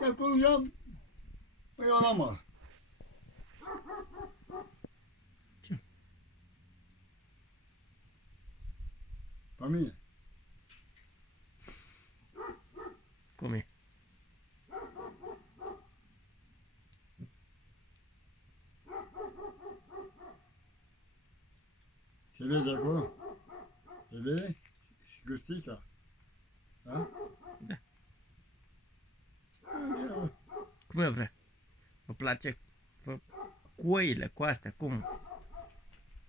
De acolo i-am, eu la mare. Ce? Pe mine. Cum e? Se vede acolo? Se vede? Și gustica. Da? Da. Da. Cum eu vrea? Vă place cu oile, cu astea, cum?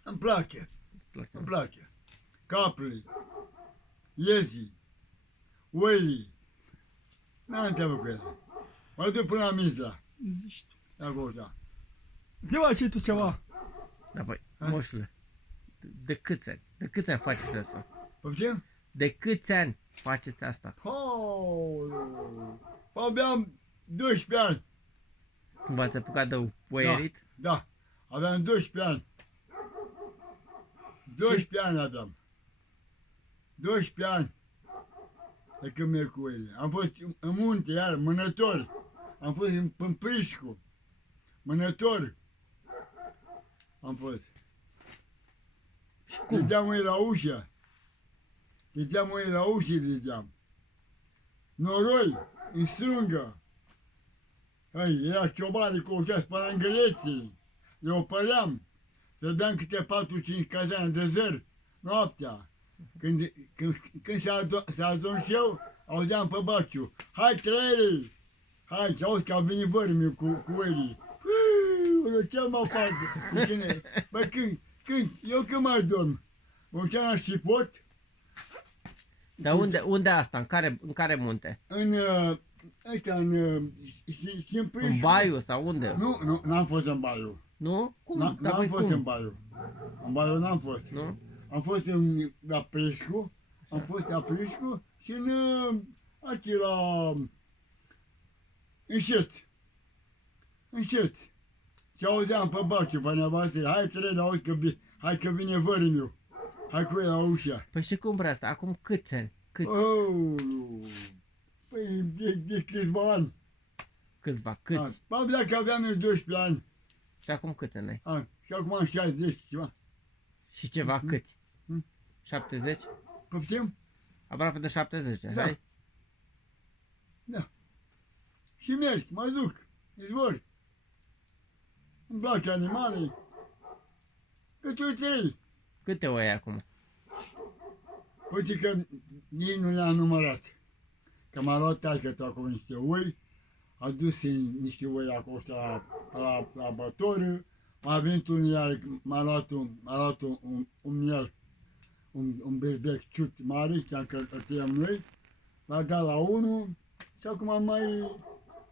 Îmi place, Îți place? îmi place. Caprii, iezii, oilii. N-am treabă cu ele. Mă duc până la Mizla. Zici tu. De acolo, da. Zi-mă și tu ceva. Da, băi, Ha? moșule, de câți ani? De câți ani faceți asta? Poftim? De câți ani faceți asta? Abia am 12 ani. Cum v-ați apucat de oierit? Da, aveam 12 ani. 12 ani aveam. 12 ani. De când merg cu ele. Am fost în munte, iar, mânător. Am fost în Prișcu. Mânător. Am fost. Și cum? Dădeam ei la ușă. Dădeam ei la ușă, dădeam. Noroi, în strungă. Hai, era ciobare cu ușa spăla în găleții. Le opăream. Dădeam câte 4-5 cazane de zăr noaptea. Când se adun și eu, auzeam pe Baciu. Hai, trăierii! Hai, și auzi că au venit vărmiul cu elii. Ce mă fac? Cu cine? Bă, eu când mai dorm? Mă duceam la șipot, Dar unde asta? În care munte? în și în Prișcu. În Baiu sau unde? Nu, n-am fost în Baiu. Nu? Cum? Dar N-am voi fost cum? în Baiu. În Baiu n-am fost. Nu? Am fost la Prișcu, am fost la Prișcu și aici la Înșet. Și auzeam pe Baciu, pe nevastă, hai trei, auzi hai că vine vărmiul. Hai cu el la ușa. Păi și cum vrea asta? Acum câți ani? Câți? Păi de câțiva ani. Câțiva? Câți? Dacă aveam eu 12 ani. Și acum câți ani ai? Și acum am 60 ceva. Și ceva câți? Mm. 70? Poftim? Aproape de 70 ani, Da. hai? Da. Și merg, mă duc, izvor. Îmi place animale. Câte o trei. Câte oi ai acum? Uite că nici nu le-am numărat. Că m-a luat taică-tu acolo niște oi, a dus niște oi acolo la bătoră, m-a venit unul iar, m-a luat un miel, un berbec ciut mare, că îl tăiam noi, l-a dat la unul și acum mai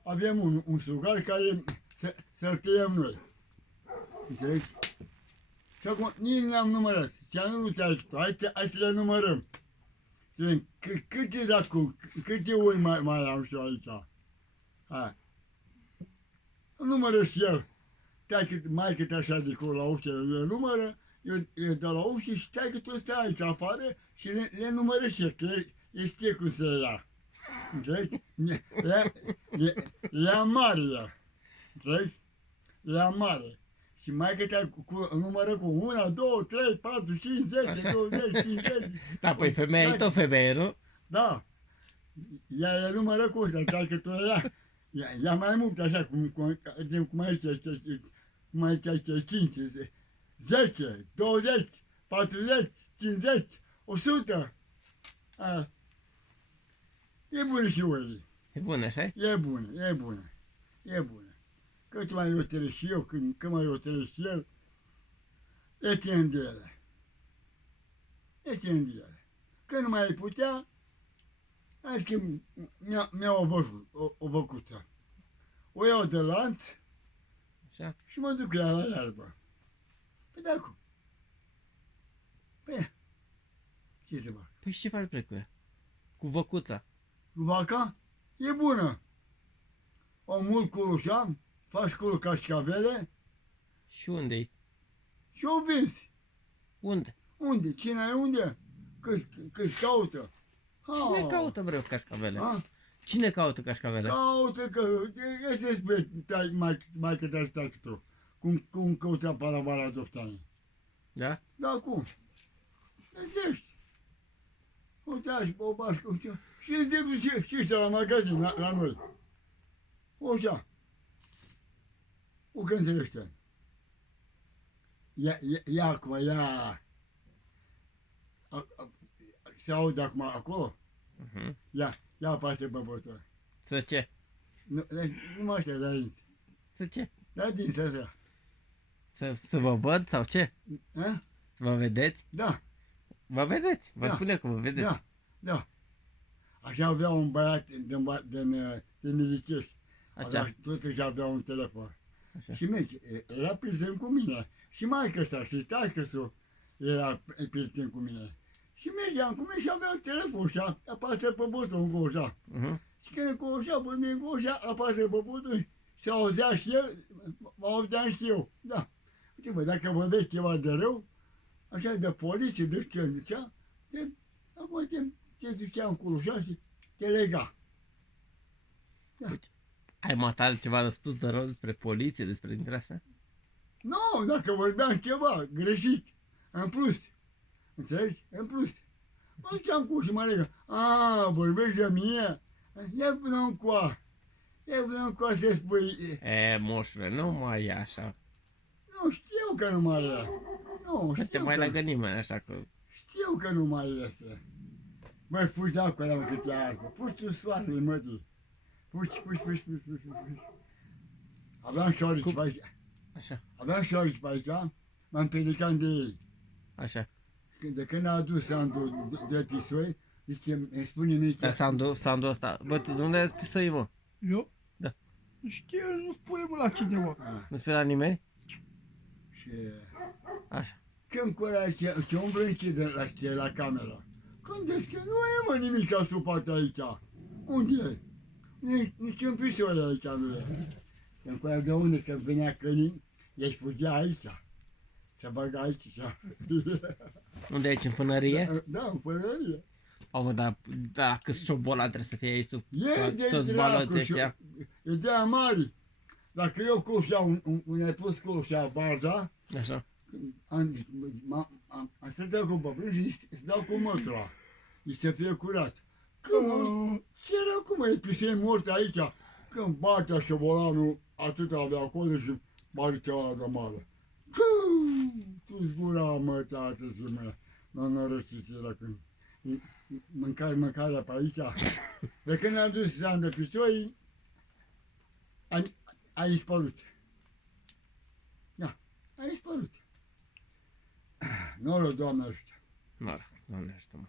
avem un sugar care să-l tăiem noi. Înțelegi? Și acum nici nu le-am numărat. Și am nu taică-tu, hai să le numărăm. Câte de acum, câte oi mai am și eu aici? Hai. Numără și el. Maică-te așa de acolo la ușă, le numără, eu dau la ușă și că tu stai aici afară și le numără și el, că el știe cum se ia. Înțelegi? Ea mare ea. Înțelegi? Ea mare. Și maică-te numără cu 1, 2, 3, 4, 5, 10, Așa. 20, 50. Da, păi femeia e tot femeie, nu? Da. Ea numără cu ăsta, că tu ia mai mult așa, cum aici 5, 10, 20, 40, 50, 100. E bună și oile. E bun, așa? E bună. Cât mai iotele și eu, când mai iotele și el, e țin de ele. Când nu mai putea, hai că mi-au o băcuță. O iau de lanț Așa? și mă duc la iarbă. Păi de acum. Păi, ce să fac? Păi și ce faci cu ea? Cu văcuța? Vaca e bună. O mult cu ușa, faci cu cașcavele Și unde-i? și o vinzi. Unde? Unde? Cine e unde? Câți caută? Cine caută vreau cașcavele? Ha? Cine caută cașcavele? Caută că găsesc pe maică ta și taică tu. Cum căuța paravara doftanii. Da? Da, cum? Găsești. Uitați, pe o bașcă, și ăștia la magazin, la noi. Așa. O cântele ăștia. Ia acum, se aude acum acolo? Uh-huh. Ia apasă pe buton. Să ce? Nu mă aștept la dinți. Să ce? La dinți așa. Să vă văd sau ce? Ha? Să vă vedeți? Da, Vă vedeți? Vă Da. spune că vă vedeți. da, da. Așa avea un băiat din Milicești. Așa. Totuși avea un telefon. Așa. Și merge, era prieten cu mine. Și maică sa și taică-su era prieten cu mine. Și mergeam cu mine și avea telefon și apasă pe buton cu așa. Uh-huh. Și când cu așa, pe mine cu așa, apasă pe buton, se auzea și el, mă auzeam și eu. Da. Uite bă, dacă vă vezi ceva de rău, așa de poliție, de ce zicea, acum te ducea în culușa și te lega. Ai matat ceva de spus de rău despre poliție, despre dintre astea? Nu, dacă vorbeam ceva greșit, în plus. Înțelegi? În plus. Mă duceam cu și mă legă. A, vorbești de mine? Ia până în coa. Ia până în coa să spui. E, moșule, nu mai e așa. Nu, știu că nu mai e. Nu, Nu te știu mai că, leagă nimeni așa că... știu că nu mai este. Măi, fugi de acolo, mă, cât e arpă. Fugi tu soarele, mătii. Fugi. Aveam șorici Cum? pe aici. Așa, Aveam șorici pe aici. M-am pelicat de ei. așa. De când a adus Sandu de pisoi, zice, îmi spune mie Dar Sandu ăsta... Bă, tu de unde ai pisoi, mă? Eu? Da. Nu știu, nu spune mă la cineva. Nu spui la nimeni? Și Așa. când cu ăla ce umblă închide la cameră. Când deschid, nu e mă nimic asupat aici. Unde e? Nici un pisoi aici nu e. Când cu ăla de unde, când venea Călin, ești fugea aici. Se băga aici și Unde e aici, în fânărie? Da, în fărărie. Omă, dar cât șobolan trebuie să fie aici sub E de toți baloții ăștia. e de mari. Dacă eu coșa un nepus coșa baza, Așa. am stătea cu băbâni și îți dau cu mătura. Și să fie curat. Când ce era cum e pisei morte aici? Când batea șobolanul, atât avea acolo și baritea ăla de mare. Tu-ți gura, mă, tată și mă, nenorociți era când mâncarea pe aici. De când am dus San de pisoi, a dispărut. Da, a dispărut. Noroc, Doamne ajută. Noroc, Doamne ajută-mă.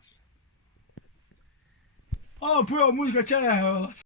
A, pui o muzică ce aia ăla.